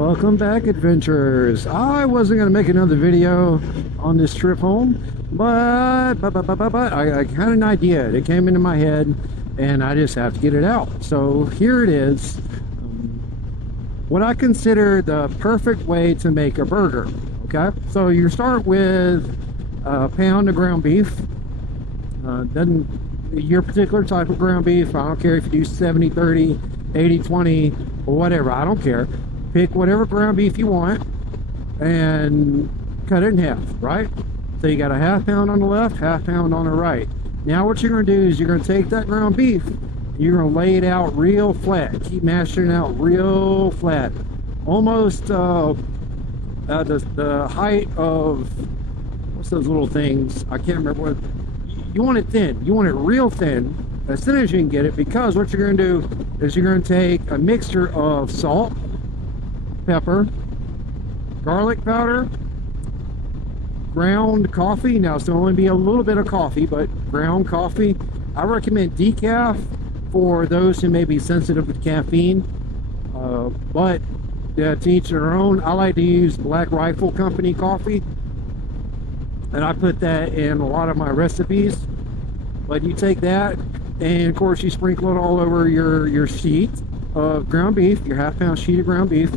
Welcome back, adventurers. I wasn't going to make another video on this trip home, but I had an idea. It came into my head, and I just have to get it out. So here it is. What I consider the perfect way to make a burger. Okay, so you start with a pound of ground beef. Doesn't your particular type of ground beef, I don't care if you do 70-30, 80-20, or whatever, I don't care. Pick whatever ground beef you want and cut it in half, right? So you got a half pound on the left, half pound on the right. Now what you're going to do is you're going to take that ground beef, you're going to lay it out real flat. Keep mashing it out real flat, almost the height of, what's those little things, I can't remember what. You want it thin, you want it real thin as you can get it, because what you're going to do is you're going to take a mixture of salt, pepper, garlic powder, ground coffee. Now it's going to only be a little bit of coffee, but ground coffee. I recommend decaf for those who may be sensitive to caffeine, but to each their own. I like to use Black Rifle Company coffee, and I put that in a lot of my recipes. But you take that, and of course you sprinkle it all over your sheet of ground beef, your half pound sheet of ground beef.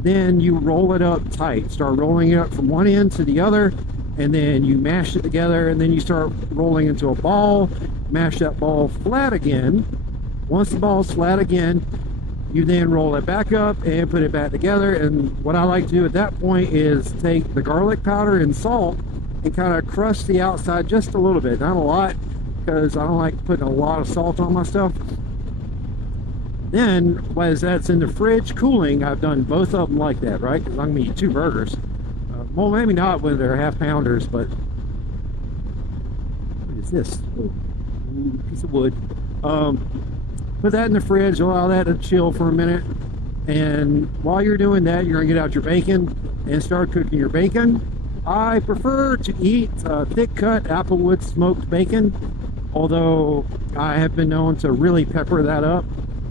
Then you roll it up tight. Start rolling it up from one end to the other, and then you mash it together, and then you start rolling into a ball. Mash that ball flat again. Once the ball's flat again, you then roll it back up and put it back together. And what I like to do at that point is take the garlic powder and salt and kind of crush the outside just a little bit, not a lot, because I don't like putting a lot of salt on my stuff. Then, as that's in the fridge cooling, I've done both of them like that, right? Because I'm going to eat 2 burgers. Well, maybe not when they're half pounders, but what is this? Oh, piece of wood. Put that in the fridge, allow that to chill for a minute. And while you're doing that, you're going to get out your bacon and start cooking your bacon. I prefer to eat thick cut Applewood smoked bacon, although I have been known to really pepper that up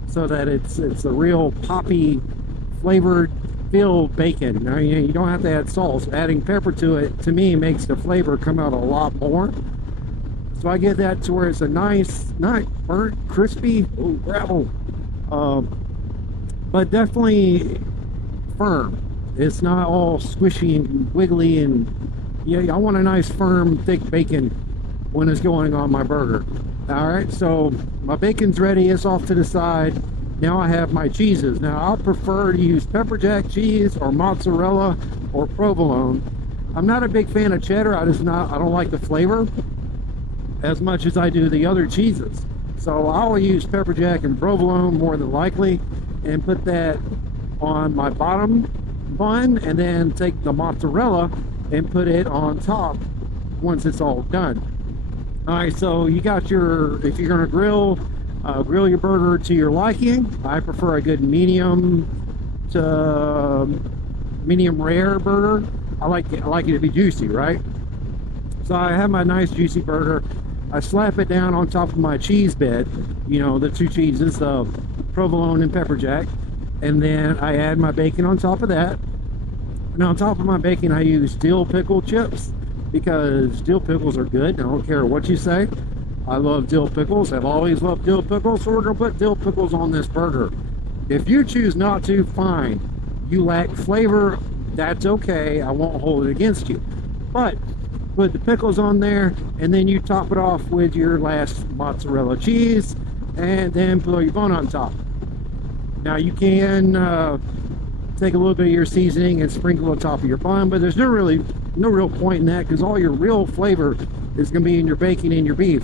so that it's a real poppy flavored filled bacon. Now, you don't have to add salt. So adding pepper to it, to me, makes the flavor come out a lot more. So I get that to where it's a nice, not burnt, crispy, ooh, gravel, but definitely firm. It's not all squishy and wiggly, and yeah, I want a nice firm thick bacon when it's going on my burger. All right, so my bacon's ready, it's off to the side. Now I have my cheeses. Now I'll prefer to use pepper jack cheese or mozzarella or provolone. I'm not a big fan of cheddar. I don't like the flavor as much as I do the other cheeses. So I'll use pepper jack and provolone more than likely, and put that on my bottom bun, and then take the mozzarella and put it on top once it's all done. All right, so you got your, if you're going to grill your burger to your liking. I prefer a good medium to medium rare burger. I like it to be juicy, right? So I have my nice juicy burger. I slap it down on top of my cheese bed, you know, the 2 cheeses, the provolone and pepper jack, and then I add my bacon on top of that. And on top of my bacon, I use dill pickle chips, because dill pickles are good. I don't care what you say. I love dill pickles. I've always loved dill pickles, so we're going to put dill pickles on this burger. If you choose not to, fine. You lack flavor, that's okay. I won't hold it against you. But put the pickles on there, and then you top it off with your last mozzarella cheese, and then put your bun on top. Now you can take a little bit of your seasoning and sprinkle on top of your bun, but there's no real point in that, because all your real flavor is going to be in your bacon and your beef.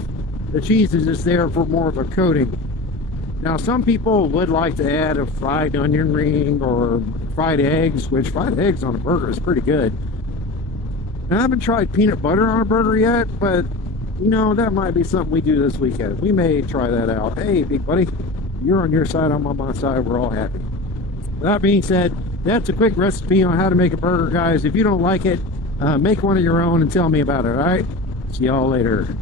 The cheese is just there for more of a coating. Now some people would like to add a fried onion ring or fried eggs, which fried eggs on a burger is pretty good. Now I haven't tried peanut butter on a burger yet, but you know, that might be something we do this weekend. We may try that out. Hey, big buddy, you're on your side, I'm on my side, we're all happy. That being said, that's a quick recipe on how to make a burger, guys. If you don't like it, make one of your own and tell me about it, all right? See y'all later.